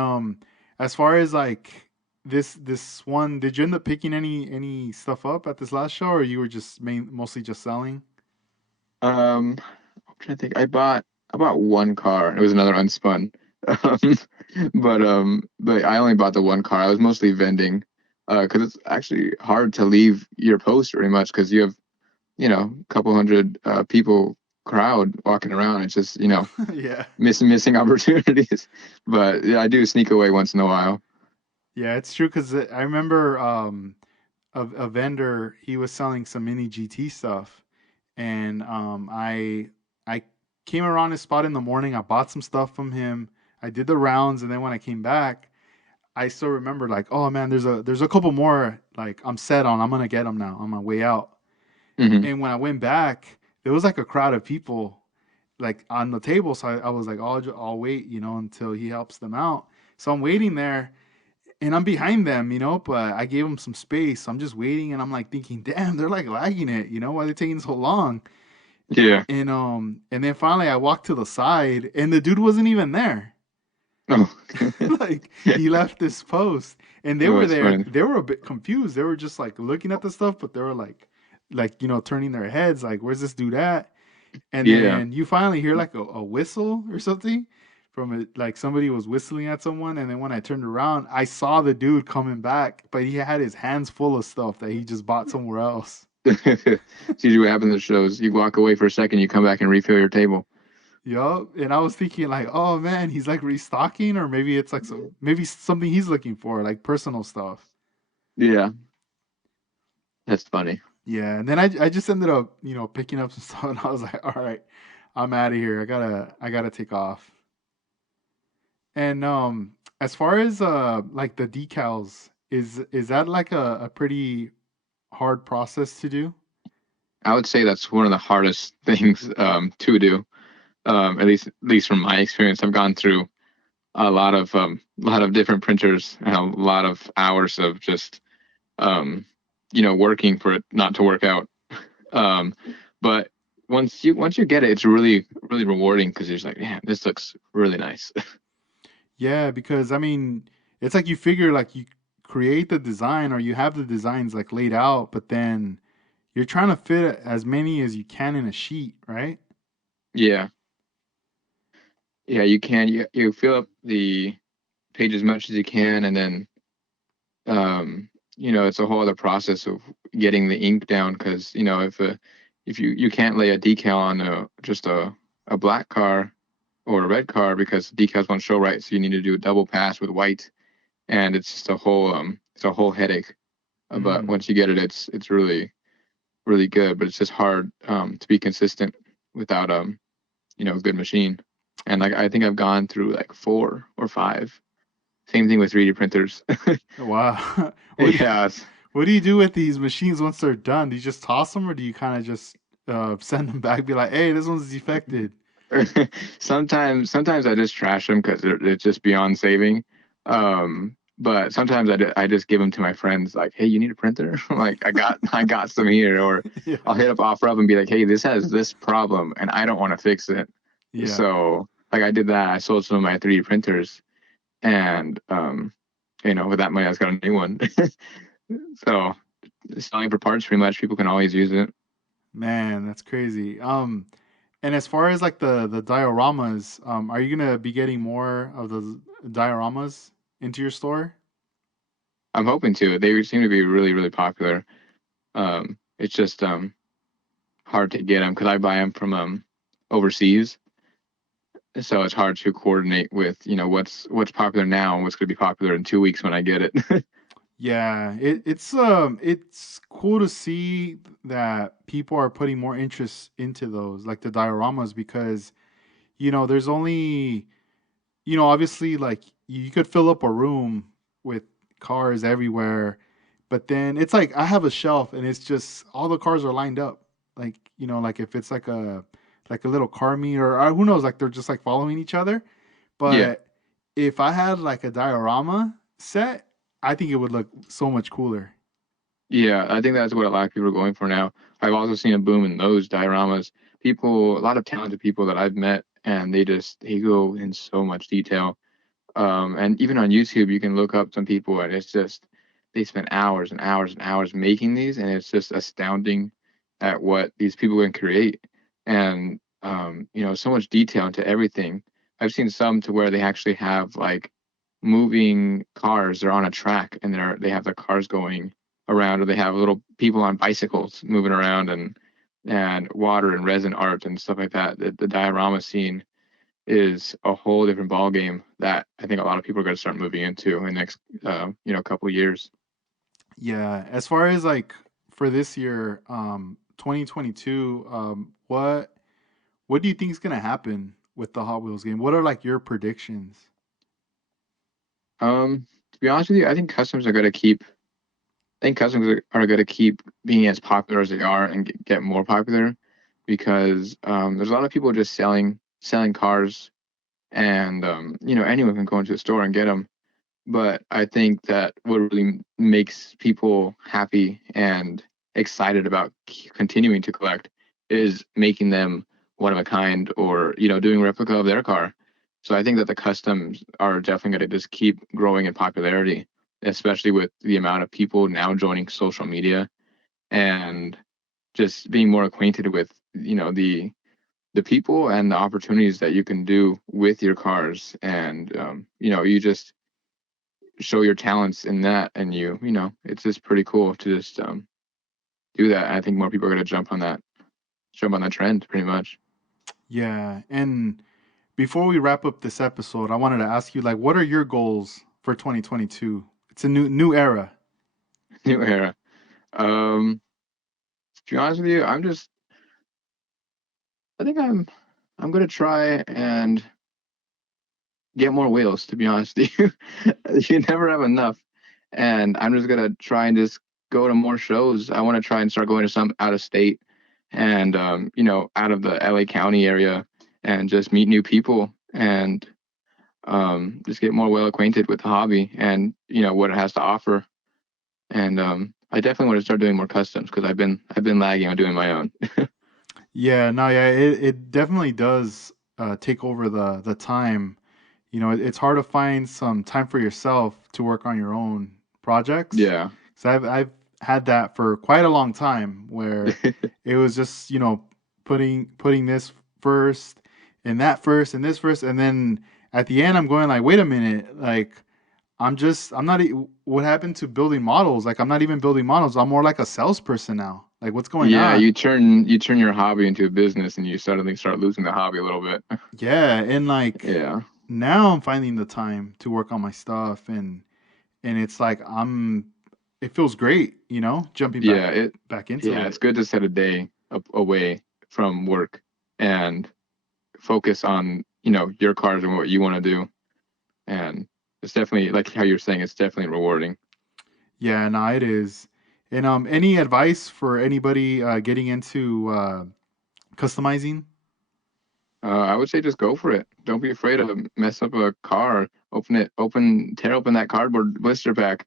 as far as like this one, did you end up picking any stuff up at this last show, or you were just mostly just selling? I'm trying to think. I bought one car. It was another unspun. Um, but I only bought the one car. I was mostly vending, because it's actually hard to leave your post very much because you have a couple hundred people crowd walking around. It's just Yeah. missing opportunities. But yeah, I do sneak away once in a while. Yeah, it's true because I remember a vendor he was selling some mini GT stuff, and I came around his spot in the morning. I bought some stuff from him. I did the rounds, and then when I came back, I still remember like, oh man, there's a couple more like I'm set on. I'm gonna get them now on my way out. Hmm. And when I went back, there was like a crowd of people like on the table. So I was like, oh, I'll wait, until he helps them out. So I'm waiting there and I'm behind them, but I gave them some space. So I'm just waiting and I'm like thinking, damn, they're like lagging it, why are they taking so long? Yeah. And then finally I walked to the side and the dude wasn't even there. Oh, Like he left this post and they oh, were it's there. funny. They were a bit confused. They were just like looking at the stuff, but they were like, turning their heads like, where's this dude at? And Yeah. then you finally hear like a whistle or something from it, like somebody was whistling at someone. And then when I turned around, I saw the dude coming back, but he had his hands full of stuff that he just bought somewhere else. See what happens in the shows. You walk away for a second, you come back and refill your table. Yup. And I was thinking like, oh man, he's like restocking, or maybe it's like maybe something he's looking for, like personal stuff. Yeah, that's funny. Yeah. And then I just ended up, picking up some stuff, and I was like, all right, I'm out of here. I gotta take off. And as far as like the decals, is that like a pretty hard process to do? I would say that's one of the hardest things to do. At least from my experience, I've gone through a lot of different printers and a lot of hours of just working for it not to work out. Um, but once you get it, it's really rewarding because you're just like, yeah, this looks really nice. Yeah, because I mean, it's like you figure like you create the design or you have the designs like laid out, but then you're trying to fit as many as you can in a sheet, right? Yeah, yeah, you can you fill up the page as much as you can, and then it's a whole other process of getting the ink down because if you can't lay a decal on just a black car or a red car because decals won't show right, so you need to do a double pass with white, and it's just a whole headache. But Mm. once you get it, it's really good, but it's just hard to be consistent without a good machine. And like I think I've gone through like four or five. Same thing with 3D printers. Wow. What do you, Yeah. what do you do with these machines once they're done? Do you just toss them or do you kind of just send them back, be like, "Hey, this one's defected." Sometimes I just trash them because it's just beyond saving. But sometimes I just give them to my friends like, hey, you need a printer? Like I got some here, or Yeah. I'll hit up OfferUp and be like, hey, this has this problem and I don't want to fix it. Yeah. So like I did that. I sold some of my 3D printers, and with that money I just got a new one. So selling for parts pretty much people can always use it. Man, that's crazy. And as far as like the dioramas, are you gonna be getting more of the dioramas into your store? I'm hoping to. They seem to be really popular. It's just hard to get them because I buy them from overseas, so it's hard to coordinate with what's popular now and what's going to be popular in 2 weeks when I get it. Yeah, it's cool to see that people are putting more interest into those, like the dioramas, because there's only obviously like you could fill up a room with cars everywhere, but then it's like I have a shelf and it's just all the cars are lined up. Like, like if it's like a little car meet or who knows, like they're just like following each other. Yeah, But if I had like a diorama set, I think it would look so much cooler. yeah, I think that's what a lot of people are going for now. I've also seen a boom in those dioramas. A lot of talented people that I've met, and they go in so much detail. And even on YouTube, you can look up some people, and it's just they spend hours and hours and hours making these, and it's just astounding at what these people can create. And so much detail into everything. I've seen some to where they actually have like moving cars. They're on a track, and they have the cars going around, or they have little people on bicycles moving around, and water and resin art and stuff like that. The diorama scene is a whole different ball game that I think a lot of people are going to start moving into in the next couple of years. Yeah, as far as like for this year, 2022, what do you think is gonna happen with the Hot Wheels game? What are like your predictions? To be honest with you, I think customs are going to keep being as popular as they are and get more popular because there's a lot of people just selling cars, and anyone can go into a store and get them. But I think that what really makes people happy and excited about continuing to collect is making them one of a kind, or doing a replica of their car. So I think that the customs are definitely going to just keep growing in popularity, especially with the amount of people now joining social media and just being more acquainted with the people and the opportunities that you can do with your cars. And you just show your talents in that, and it's just pretty cool to just do that. I think more people are going to jump on that trend pretty much. Yeah, and before we wrap up this episode, I wanted to ask you like, what are your goals for 2022? It's a new era. New era. um to be honest with you, I think I'm going to try and get more wheels, to be honest with you. You never have enough, and I'm just going to try and just go to more shows. I want to try and start going to some out of state, and out of the LA County area, and just meet new people, and just get more well acquainted with the hobby and what it has to offer. And I definitely want to start doing more customs because I've been lagging on doing my own. Yeah, no, yeah, it definitely does take over the time. You know, it's hard to find some time for yourself to work on your own projects. Yeah. So I've had that for quite a long time where it was just, you know, putting this first and that first and this first, and then at the end I'm going like, wait a minute, like I'm not what happened to building models? Like I'm not even building models. I'm more like a salesperson now. Like what's going Yeah, on? you turn your hobby into a business and you suddenly start losing the hobby a little bit. Yeah, and like Yeah. now I'm finding the time to work on my stuff and it's like it feels great, you know, jumping Yeah, it back into yeah, it's it. good to set a day away from work and focus on, your cars and what you want to do. And it's definitely like how you're saying, it's definitely rewarding. Yeah, no, it is. And any advice for anybody getting into customizing? I would say just go for it. Don't be afraid to mess up a car. Tear open that cardboard blister pack.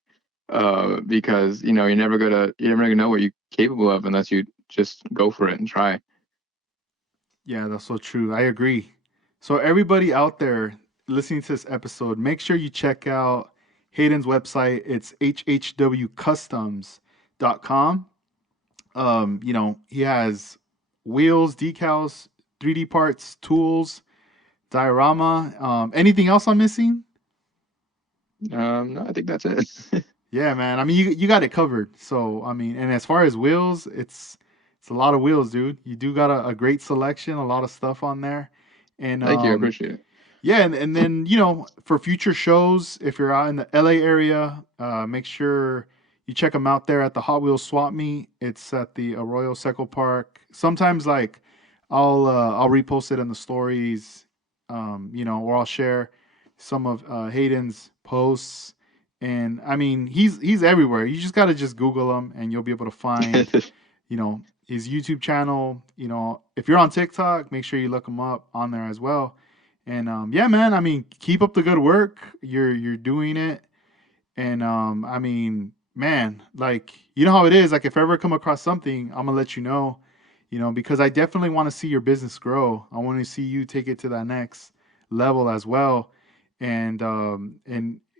Because you're never gonna know what you're capable of unless you just go for it and try. Yeah, that's so true. I agree. So everybody out there listening to this episode, make sure you check out Hayden's website. It's HHWCustoms.com. You know, he has wheels, decals, 3D parts, tools, diorama. Anything else I'm missing? No, I think that's it. Yeah, man. I mean, you got it covered. So, I mean, and as far as wheels, it's a lot of wheels, dude. You do got a great selection, a lot of stuff on there. And Thank you, I appreciate it. yeah, and then, you know, for future shows, if you're out in the LA area, make sure you check them out there at the Hot Wheels Swap Meet. It's at the Arroyo Seco Park. Sometimes like I'll repost it in the stories, you know, or I'll share some of Hayden's posts. And I mean, he's everywhere. You just gotta just Google him, and you'll be able to find, you know, his YouTube channel. You know, if you're on TikTok, make sure you look him up on there as well. And yeah, man, I mean, keep up the good work. You're doing it, and I mean, man, like you know how it is. Like if I ever come across something, I'm gonna let you know, because I definitely want to see your business grow. I want to see you take it to that next level as well, and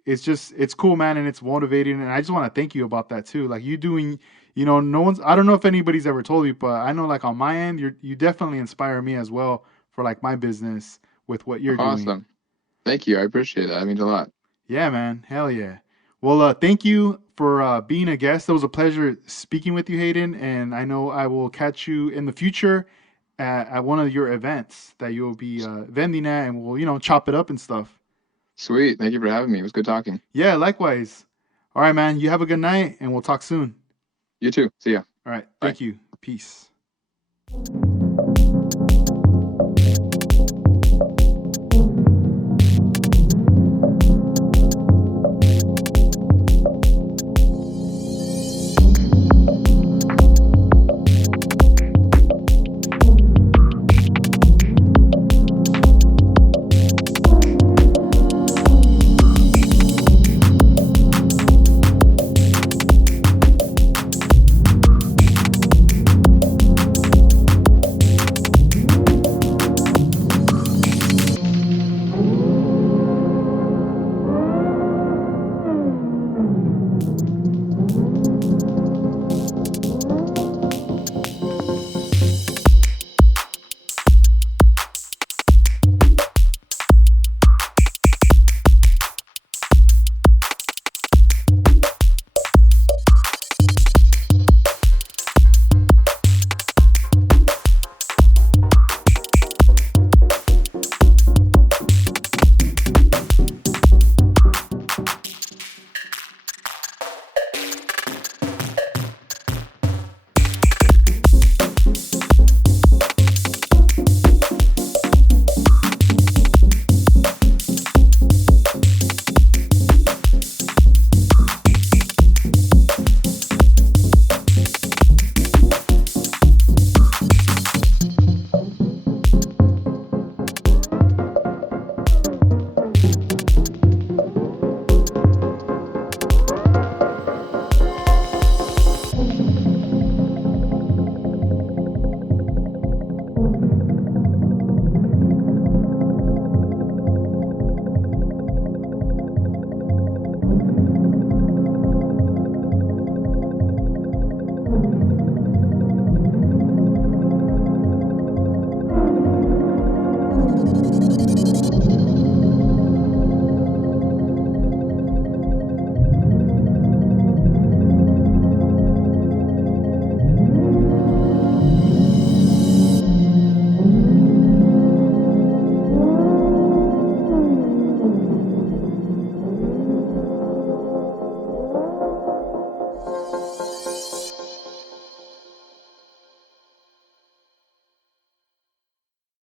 it's just it's cool, man, and it's motivating. And I just want to thank you about that too. Like you doing, you know, no one's. I don't know if anybody's ever told you, but I know like on my end, you definitely inspire me as well for like my business with what you're doing. Awesome. Thank you. I appreciate that. That means a lot. Yeah, man. Hell yeah. Well, thank you for being a guest. It was a pleasure speaking with you, Hayden. And I know I will catch you in the future at one of your events that you'll be vending at, and we'll, you know, chop it up and stuff. Sweet. Thank you for having me. It was good talking. Yeah, likewise. All right, man. You have a good night, and we'll talk soon. You too. See ya. All right. Bye. Thank you. Peace.